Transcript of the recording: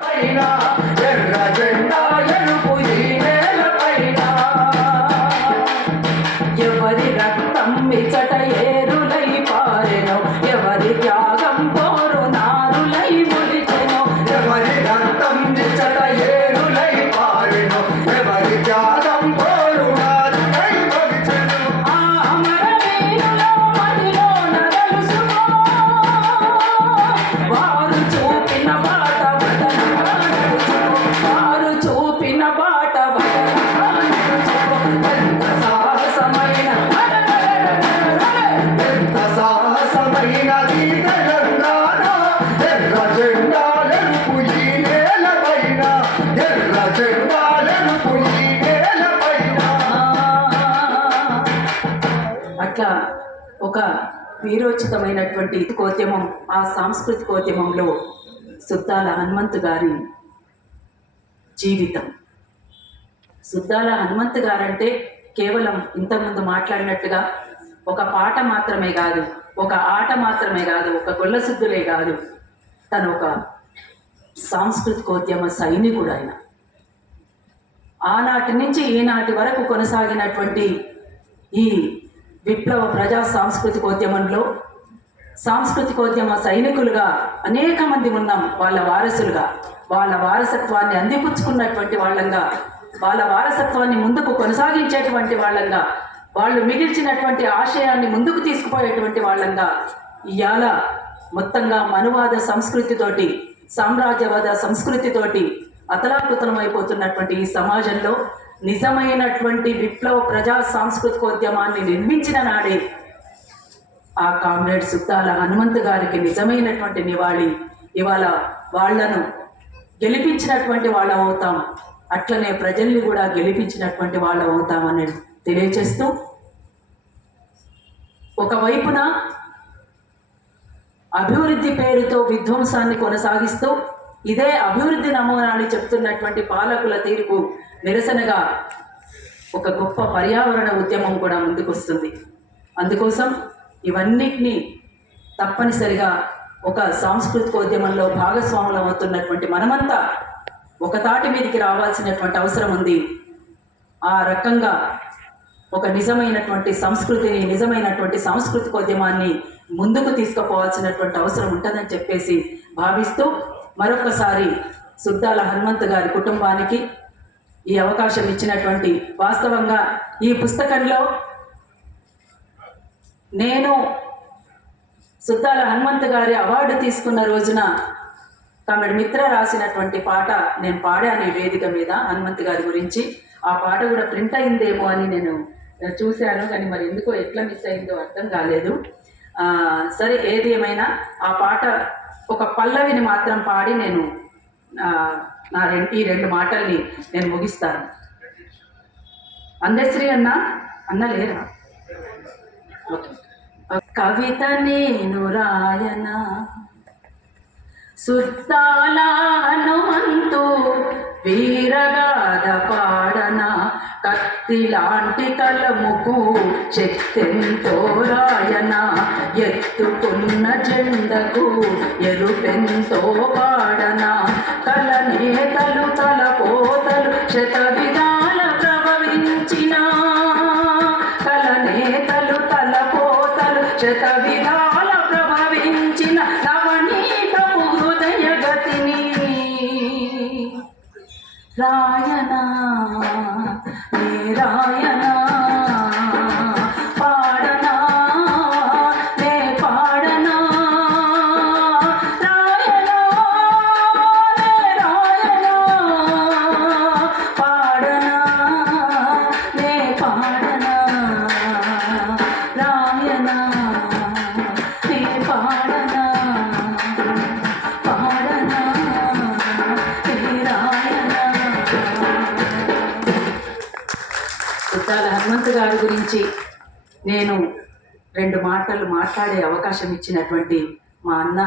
ఎర్ర జెండా ఎరుపు ఈ నేలపైన ఎవరి రక్తం మిచట ఏరులై పారెను ఎవరి త్యాగం కోరు నారులై మొలిచెను ఎవరి రక్తం మిచట ఏరులై పారెను ఎవరి త్యాగం కోరు నారులై మొలిచెను ఆ అమరవీరుల మదిలో నగలుసుకో వారు చూపిన బాట బదలగా నడుచుకో వారు చూపిన బాట బదలగా నడుచుకో ఎంత సాహసమైన సాహసమైనది తెలంగాణ ఎర్ర జెండాలెరుపు ఈ నేలపైన ఎర్ర జెండాలెరుపు ఈ నేలపైన. అట్లా ఒక వీరోచితమైనటువంటి కోద్యమం ఆ సాంస్కృతికోద్యమంలో సుద్దాల హనుమంతు గారి జీవితం. సుద్దాల హనుమంతు గారంటే కేవలం ఇంతకుముందు మాట్లాడినట్టుగా ఒక పాట మాత్రమే కాదు, ఒక ఆట మాత్రమే కాదు, ఒక గొల్లసుద్దులే కాదు, తను ఒక సాంస్కృతికోద్యమ సైనికుడు. ఆయన ఆనాటి నుంచి ఈనాటి వరకు కొనసాగినటువంటి ఈ విప్లవ ప్రజా సాంస్కృతికోద్యమంలో సాంస్కృతికోద్యమ సైనికులుగా అనేక మంది ఉన్నాం. వాళ్ళ వారసులుగా వాళ్ళ వారసత్వాన్ని అందిపుచ్చుకున్నటువంటి వాళ్ళంగా, వాళ్ళ వారసత్వాన్ని ముందుకు కొనసాగించేటువంటి వాళ్ళంగా, వాళ్ళు మిగిల్చినటువంటి ఆశయాన్ని ముందుకు తీసుకుపోయేటువంటి వాళ్ళంగా ఇవాళ మొత్తంగా మనువాద సంస్కృతితోటి సామ్రాజ్యవాద సంస్కృతితోటి అతలాకుతలమైపోతున్నటువంటి ఈ సమాజంలో నిజమైనటువంటి విప్లవ ప్రజా సాంస్కృతికోద్యమాన్ని నిర్మించిన నాడే ఆ కామ్రేడ్ సుద్దాల హనుమంతు గారికి నిజమైనటువంటి నివాళి. ఇవాళ వాళ్లను గెలిపించినటువంటి వాళ్ళం అవుతాం, అట్లనే ప్రజల్ని కూడా గెలిపించినటువంటి వాళ్ళం అవుతామని తెలియచేస్తూ, ఒకవైపున అభివృద్ధి పేరుతో విధ్వంసాన్ని కొనసాగిస్తూ ఇదే అభివృద్ధి నమూనాన్ని చెప్తున్నటువంటి పాలకుల తీరుకు నిరసనగా ఒక గొప్ప పర్యావరణ ఉద్యమం కూడా ముందుకొస్తుంది. అందుకోసం ఇవన్నిటినీ తప్పనిసరిగా ఒక సాంస్కృతికోద్యమంలో భాగస్వాములం అవుతున్నటువంటి మనమంతా ఒక తాటి మీదకి రావాల్సినటువంటి అవసరం ఉంది. ఆ రకంగా ఒక నిజమైనటువంటి సంస్కృతిని, నిజమైనటువంటి సాంస్కృతికోద్యమాన్ని ముందుకు తీసుకుపోవాల్సినటువంటి అవసరం ఉంటుందని చెప్పేసి భావిస్తూ మరొకసారి సుద్దాల హనుమంతు గారి కుటుంబానికి ఈ అవకాశం ఇచ్చినటువంటి, వాస్తవంగా ఈ పుస్తకంలో నేను సుద్దాల హనుమంతు గారి అవార్డు తీసుకున్న రోజున కామెడ్ మిత్ర రాసినటువంటి పాట నేను పాడాను ఈ వేదిక మీద హనుమంతు గారి గురించి. ఆ పాట కూడా ప్రింట్ అయిందేమో అని నేను చూశాను, కానీ మరి ఎందుకో ఎట్లా మిస్ అయిందో అర్థం కాలేదు. సరే, ఏది ఏమైనా ఆ పాట ఒక పల్లవిని మాత్రం పాడి నేను ఈ రెండు మాటల్ని నేను ముగిస్తాను. అందశ్రీ అన్న లేరా? కవిత నేను రాయన సుద్దాల హనుమంతు వీరగాథ పాడన కత్తిలాంటి కలముకు శక్తెంతో రాయన ఎత్తుకున్న జెండకు ఎరుపెంతో పాడన కలనేతలు తలపోతలు శత విధాల ప్రభవించిన కలనేతలు తలపోతలు శత విధాల ప్రభవించిన నవనీతపు హృదయ గతిని రాయనా నే రాయనా పాడనా నే పాడనా రాయనా నే రాయనా పాడనా నే పాడనా రాయనా నే పాడనా పాడనా నే రాయనా. సుద్దాల హనుమంతు గారి గురించి నేను రెండు మాటలు మాట్లాడే అవకాశం ఇచ్చినటువంటి మా అన్న